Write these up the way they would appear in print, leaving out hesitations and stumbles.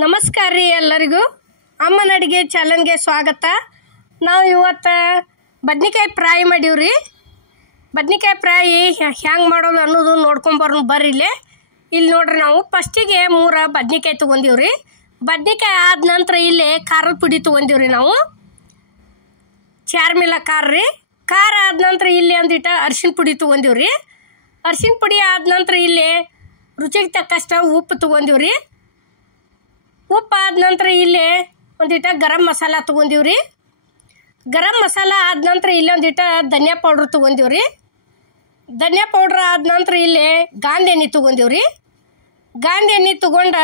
ನಮಸ್ಕಾರ ರೀ ಎಲ್ಲರಿಗೂ ಅಮ್ಮನ ಅಡುಗೆ ಚಾನಲ್ಗೆ ಸ್ವಾಗತ. ನಾವು ಇವತ್ತು ಬದ್ನಿಕಾಯಿ ಫ್ರೈ ಮಾಡೀವ್ರಿ. ಬದ್ನಿಕಾಯಿ ಫ್ರೈ ಹೆಂಗೆ ಮಾಡೋದು ಅನ್ನೋದು ನೋಡ್ಕೊಂಬರೋಣ ಬರ್ರಿ. ಇಲ್ಲಿ ನೋಡ್ರಿ, ನಾವು ಫಸ್ಟಿಗೆ 3 ಬದ್ನಿಕಾಯಿ ತೊಗೊಂಡೀವ್ರಿ. ಬದ್ನಿಕಾಯಿ ಆದ ನಂತರ ಇಲ್ಲಿ ಖಾರದ ಪುಡಿ ತೊಗೊಂಡೀವ್ರಿ. ನಾವು ಚಾರ್ಮಿಲ ಖಾರ ರೀ. ಖಾರ ಆದ ನಂತರ ಇಲ್ಲಿ ಒಂದಿಟ್ಟು ಅರಿಶಿನ ಪುಡಿ ತೊಗೊಂಡೀವ್ರಿ. ಅರಿಶಿನ ಪುಡಿ ಆದ ನಂತರ ಇಲ್ಲಿ ರುಚಿಗೆ ತಕ್ಕಷ್ಟು ಉಪ್ಪು ತೊಗೊಂಡೀವ್ರಿ. ಉಪ್ಪು ಆದ ನಂತರ ಇಲ್ಲಿ ಒಂದಿಟ್ಟು ಗರಂ ಮಸಾಲ ತೊಗೊಂಡೀವ್ರಿ. ಗರಂ ಮಸಾಲ ಆದ ನಂತರ ಇಲ್ಲಿ ಒಂದಿಟ್ಟು ಧನಿಯಾ ಪೌಡ್ರ್ ತೊಗೊಂಡೀವ್ರಿ. ಧನಿಯಾ ಪೌಡ್ರ್ ಆದ ನಂತರ ಇಲ್ಲಿ ಗಾಂಧಿ ಎಣ್ಣೆ ತೊಗೊಂಡೀವ್ರಿ. ಗಾಂಧಿ ಎಣ್ಣೆ ತೊಗೊಂಡ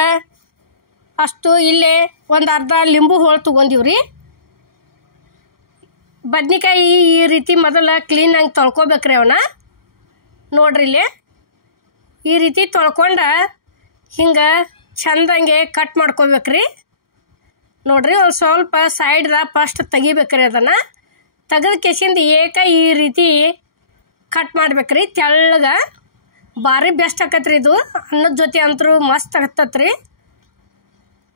ಅಷ್ಟು ಇಲ್ಲಿ ಒಂದು ಅರ್ಧ ಲಿಂಬು ಹೋಳು ತೊಗೊಂಡೀವ್ರಿ. ಬದ್ನಿಕಾಯಿ ಈ ರೀತಿ ಮೊದಲು ಕ್ಲೀನಾಗಿ ತೊಳ್ಕೊಬೇಕ್ರಿ. ಅವನ್ನ ನೋಡ್ರಿ, ಇಲ್ಲಿ ಈ ರೀತಿ ತೊಳ್ಕೊಂಡು ಹಿಂಗೆ ಚಂದಂಗೆ ಕಟ್ ಮಾಡ್ಕೋಬೇಕ್ರಿ. ನೋಡ್ರಿ, ಒಂದು ಸ್ವಲ್ಪ ಸೈಡ್ದ ಫಸ್ಟ್ ತೆಗಿಬೇಕ್ರಿ. ಅದನ್ನು ತೆಗೆದ ಕೆಸಿಂದ ಈ ರೀತಿ ಕಟ್ ಮಾಡ್ಬೇಕ್ರಿ. ತೆಳ್ಳಗೆ ಭಾರಿ ಬೆಸ್ಟ್ ಆಕತ್ರಿ. ಇದು ಅನ್ನದ ಜೊತೆ ಅಂತೂ ಮಸ್ತ್ ಆಗತ್ತತ್ರಿ.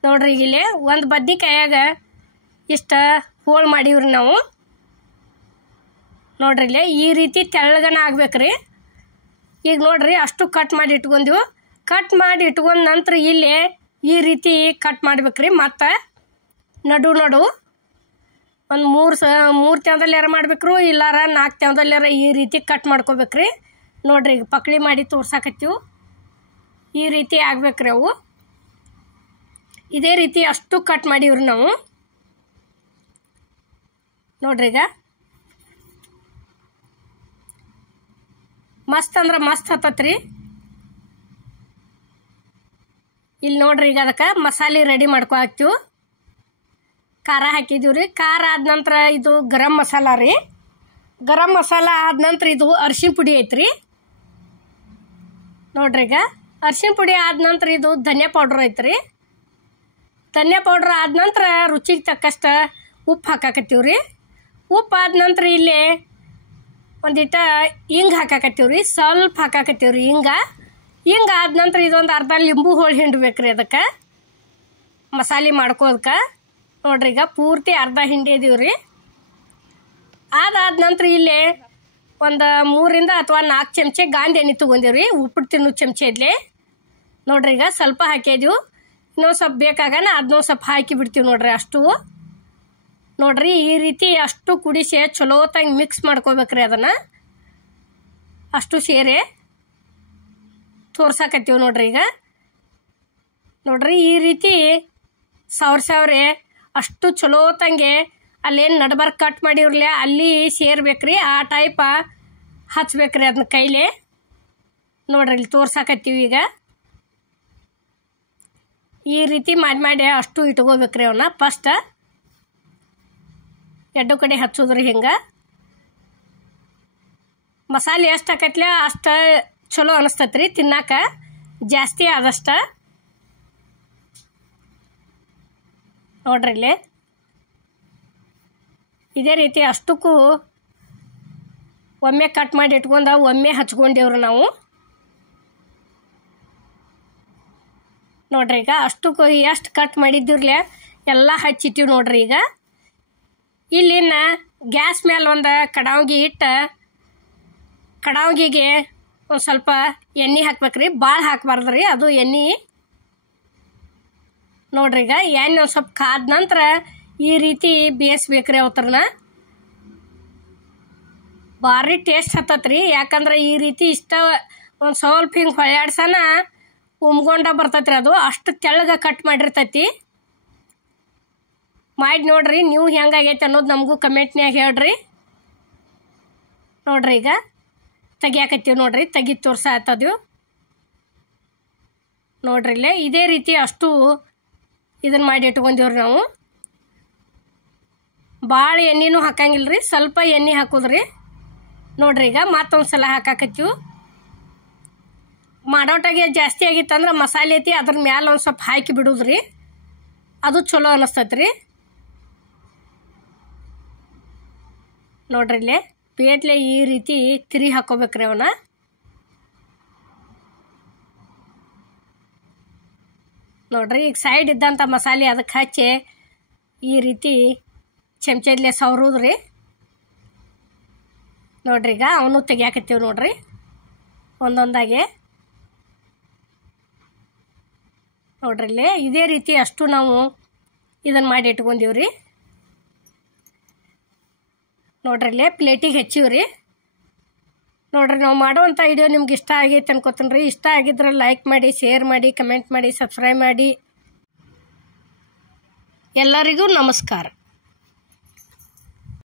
ನೋಡ್ರಿ, ಇಲ್ಲಿ ಒಂದು ಬದ್ನಿಕಾಯಾಗ ಇಷ್ಟ ಹೋಳು ಮಾಡೀವ್ರಿ ನಾವು. ನೋಡ್ರಿ, ಇಲ್ಲಿ ಈ ರೀತಿ ತೆಳ್ಳಗನ ಆಗ್ಬೇಕ್ರಿ. ಈಗ ನೋಡ್ರಿ, ಅಷ್ಟು ಕಟ್ ಮಾಡಿ ಇಟ್ಕೊಂಡ್ವು. ಕಟ್ ಮಾಡಿ ಇಟ್ಕೊಂಡ ನಂತರ ಇಲ್ಲಿ ಈ ರೀತಿ ಕಟ್ ಮಾಡ್ಬೇಕ್ರಿ. ಮತ್ತು ನಡು ಒಂದು ಮೂರು ತೆವದಲ್ಲಾರ ಮಾಡ್ಬೇಕ್ರು, ಇಲ್ಲಾರ 4 ತೆವದಲ್ಲಾರ ಈ ರೀತಿ ಕಟ್ ಮಾಡ್ಕೋಬೇಕ್ರಿ. ನೋಡ್ರಿ, ಈಗ ಪಕ್ಳಿ ಮಾಡಿ ತೋರ್ಸಾಕತ್ತೀವಿ. ಈ ರೀತಿ ಆಗ್ಬೇಕ್ರಿ ಅವು. ಇದೇ ರೀತಿ ಅಷ್ಟು ಕಟ್ ಮಾಡೀವ್ರಿ ನಾವು. ನೋಡ್ರಿ, ಈಗ ಮಸ್ತ್ ಅಂದ್ರೆ ಮಸ್ತ್ ಹತ್ತತ್ರಿ. ಇಲ್ಲಿ ನೋಡ್ರಿ, ಈಗ ಅದಕ್ಕೆ ಮಸಾಲೆ ರೆಡಿ ಮಾಡ್ಕೊ ಹಾಕ್ತೀವಿ. ಖಾರ ಹಾಕಿದ್ದೀವಿ ರೀ. ಖಾರ ಆದ ನಂತರ ಇದು ಗರಂ ಮಸಾಲ ರೀ. ಗರಂ ಮಸಾಲ ಆದ ನಂತರ ಇದು ಅರಿಶಿನ ಪುಡಿ ಐತ್ರಿ. ನೋಡ್ರಿ, ಈಗ ಅರಿಶಿನ ಪುಡಿ ಆದ ನಂತರ ಇದು ಧನಿಯಾ ಪೌಡ್ರ್ ಐತ್ರಿ. ಧನಿಯಾ ಪೌಡ್ರ್ ಆದ ನಂತರ ರುಚಿಗೆ ತಕ್ಕಷ್ಟು ಉಪ್ಪು ಹಾಕಾಕತ್ತೀವಿ ರೀ. ಉಪ್ಪು ಆದ ನಂತರ ಇಲ್ಲಿ ಒಂದಿಟ್ಟು ಹಿಂಗೆ ಹಾಕಾಕತ್ತೀವಿ ರೀ. ಸ್ವಲ್ಪ ಹಾಕಾಕತ್ತೀವಿ ರೀ ಹಿಂಗೆ ಆದ ನಂತರ ಇದೊಂದು ಅರ್ಧ ಲಿಂಬು ಹೋಳು ಹಿಂಡ್ಬೇಕ್ರಿ ಅದಕ್ಕೆ ಮಸಾಲೆ ಮಾಡ್ಕೋದಕ್ಕೆ. ನೋಡ್ರಿ, ಈಗ ಪೂರ್ತಿ ಅರ್ಧ ಹಿಂಡಿದೀವಿ ರೀ. ಅದಾದ ನಂತರ ಇಲ್ಲಿ ಒಂದು 3 ಅಥವಾ 4 ಚಮಚೆ ಗಾಂಧಿ ಎಣ್ಣೆ ತೊಗೊಂಡೀವಿ ರೀ. ಉಪ್ಪಿಟ್ಟು ತಿನ್ನೋ ಚಮಚೆ ಇದ್ಲಿ. ನೋಡ್ರಿ, ಈಗ ಸ್ವಲ್ಪ ಹಾಕಿದೀವಿ. ಇನ್ನೊಂದು ಸ್ವಲ್ಪ ಬೇಕಾಗಣ ಅದನ್ನೊಂದು ಸ್ವಲ್ಪ ಹಾಕಿ ಬಿಡ್ತೀವಿ. ನೋಡ್ರಿ, ಅಷ್ಟು ನೋಡ್ರಿ ಈ ರೀತಿ ಅಷ್ಟು ಕುಡಿಸಿ ಚಲೋತ್ತಾಗಿ ಮಿಕ್ಸ್ ಮಾಡ್ಕೋಬೇಕ್ರಿ. ಅದನ್ನು ಅಷ್ಟು ಸೇರಿ ತೋರ್ಸಾಕತ್ತೀವಿ. ನೋಡ್ರಿ, ಈಗ ನೋಡ್ರಿ ಈ ರೀತಿ ಸಾವಿರ ಅಷ್ಟು ಚಲೋತ್ತಂಗೆ ಅಲ್ಲೇನು ನಡ್ಬರ್ಕ್ ಕಟ್ ಮಾಡಿರ್ಲಿ ಅಲ್ಲಿ ಸೇರ್ಬೇಕ್ರಿ. ಆ ಟೈಪ ಹಚ್ಬೇಕ್ರಿ ಅದನ್ನ ಕೈಲಿ. ನೋಡ್ರಿ, ಇಲ್ಲಿ ತೋರ್ಸಾಕತ್ತೀವಿ. ಈಗ ಈ ರೀತಿ ಮಾಡಿ ಅಷ್ಟು ಇಟ್ಕೋಬೇಕ್ರಿ. ಅವನ್ನ ಫಸ್ಟ್ ಎರಡು ಕಡೆ ಹಚ್ಚೋದ್ರಿ. ಹಿಂಗೆ ಮಸಾಲೆ ಎಷ್ಟು ಹಾಕತ್ಲೆ ಅಷ್ಟು ಚಲೋ ಅನಿಸ್ತತ್ರಿ ತಿನ್ನಾಕ. ಜಾಸ್ತಿ ಆದಷ್ಟ ನೋಡ್ರಿ, ಇಲ್ಲಿ ಇದೇ ರೀತಿ ಅಷ್ಟಕ್ಕೂ ಒಮ್ಮೆ ಕಟ್ ಮಾಡಿ ಇಟ್ಕೊಂಡ ಒಮ್ಮೆ ಹಚ್ಕೊಂಡೇವ್ರಿ ನಾವು. ನೋಡ್ರಿ, ಈಗ ಅಷ್ಟಕ್ಕೂ ಎಷ್ಟು ಕಟ್ ಮಾಡಿದ್ದೀವ್ರಲೆ ಎಲ್ಲ ಹಚ್ಚಿಟ್ಟಿವಿ. ನೋಡ್ರಿ, ಈಗ ಇಲ್ಲಿನ ಗ್ಯಾಸ್ ಮೇಲೆ ಒಂದು ಕಡಾವಿಗೆ ಇಟ್ಟು ಕಡಾವಿಗೆ ಒಂದು ಸ್ವಲ್ಪ ಎಣ್ಣೆ ಹಾಕ್ಬೇಕ್ರಿ. ಭಾಳ ಹಾಕ್ಬಾರ್ದ್ರಿ ಅದು ಎಣ್ಣೆ. ನೋಡ್ರಿ, ಈಗ ಎಣ್ಣೆ ಒಂದು ಸ್ವಲ್ಪ ಕಾದ ನಂತರ ಈ ರೀತಿ ಬೇಯಿಸ್ಬೇಕ್ರಿ. ಅವತ್ರನ ಭಾರಿ ಟೇಸ್ಟ್ ಹತ್ತತ್ರಿ. ಯಾಕಂದ್ರೆ ಈ ರೀತಿ ಇಷ್ಟ ಒಂದು ಸ್ವಲ್ಪ ಹಿಂಗೆ ಹೊಳ್ಯಾಡ್ಸನ ಉಮ್ಗೊಂಡ ಬರ್ತೈತ್ರಿ. ಅದು ಅಷ್ಟು ತೆಳ್ಳಗೆ ಕಟ್ ಮಾಡಿರ್ತೈತಿ. ಮಾಡಿ ನೋಡ್ರಿ, ನೀವು ಹೆಂಗಾಗೈತೆ ಅನ್ನೋದು ನಮಗೂ ಕಮೆಂಟ್ನ್ಯಾಗ ಹೇಳ್ರಿ. ನೋಡ್ರಿ, ಈಗ ತೆಗಿಯಾಕತ್ತೀವಿ. ನೋಡ್ರಿ, ತೆಗಿ ತೋರ್ಸಾತದೀವಿ. ನೋಡ್ರಿ, ಇಲ್ಲೇ ಇದೇ ರೀತಿ ಅಷ್ಟು ಇದನ್ನು ಮಾಡಿ ಇಟ್ಕೊಂಡೀವ್ರಿ ನಾವು. ಭಾಳ ಎಣ್ಣೆನೂ ಹಾಕಂಗಿಲ್ರಿ, ಸ್ವಲ್ಪ ಎಣ್ಣೆ ಹಾಕೋದ್ರಿ. ನೋಡ್ರಿ, ಈಗ ಮತ್ತೊಂದು ಸಲ ಹಾಕಾಕತ್ತೀವಿ. ಮಾಡೋಟಾಗೆ ಜಾಸ್ತಿ ಆಗಿತ್ತಂದ್ರೆ ಮಸಾಲೆ ಐತಿ ಅದ್ರ ಮ್ಯಾಲೆ ಒಂದು ಸ್ವಲ್ಪ ಹಾಕಿ ಬಿಡೋದ್ರಿ. ಅದು ಚಲೋ ಅನ್ನಿಸ್ತೈತ್ರಿ. ನೋಡ್ರಿ, ಇಲ್ಲೇ ಪ್ಲೇಟ್ಲೆ ಈ ರೀತಿ ತಿರಿ ಹಾಕೋಬೇಕ್ರಿ ಅವನ್ನ. ನೋಡ್ರಿ ಈಗ ಸೈಡ್ ಇದ್ದಂಥ ಮಸಾಲೆ ಅದಕ್ಕೆ ಹಚ್ಚಿ ಈ ರೀತಿ ಚಮಚದಲ್ಲೇ ಸವರುದ್ರಿ. ನೋಡ್ರಿ ಈಗ ಅವನು ತೆಗಿಯಾಕತ್ತೀವಿ ನೋಡ್ರಿ ಒಂದೊಂದಾಗೆ. ನೋಡ್ರಿ ಇಲ್ಲಿ ಇದೇ ರೀತಿ ಅಷ್ಟು ನಾವು ಇದನ್ನು ಮಾಡಿ ಇಟ್ಕೊಂಡೀವ್ರಿ. ನೋಡ್ರಿ ಇಲ್ಲಿ ಪ್ಲೇಟಿಗೆ ಹೆಚ್ಚಿವ್ರಿ. ನೋಡ್ರಿ ನಾವು ಮಾಡುವಂಥ ವಿಡಿಯೋ ನಿಮ್ಗೆ ಇಷ್ಟ ಆಗೈತೆ ಅನ್ಕೋತೀನಿ ರೀ. ಇಷ್ಟ ಆಗಿದ್ರೆ ಲೈಕ್ ಮಾಡಿ, ಶೇರ್ ಮಾಡಿ, ಕಮೆಂಟ್ ಮಾಡಿ, ಸಬ್ಸ್ಕ್ರೈಬ್ ಮಾಡಿ. ಎಲ್ಲರಿಗೂ ನಮಸ್ಕಾರ.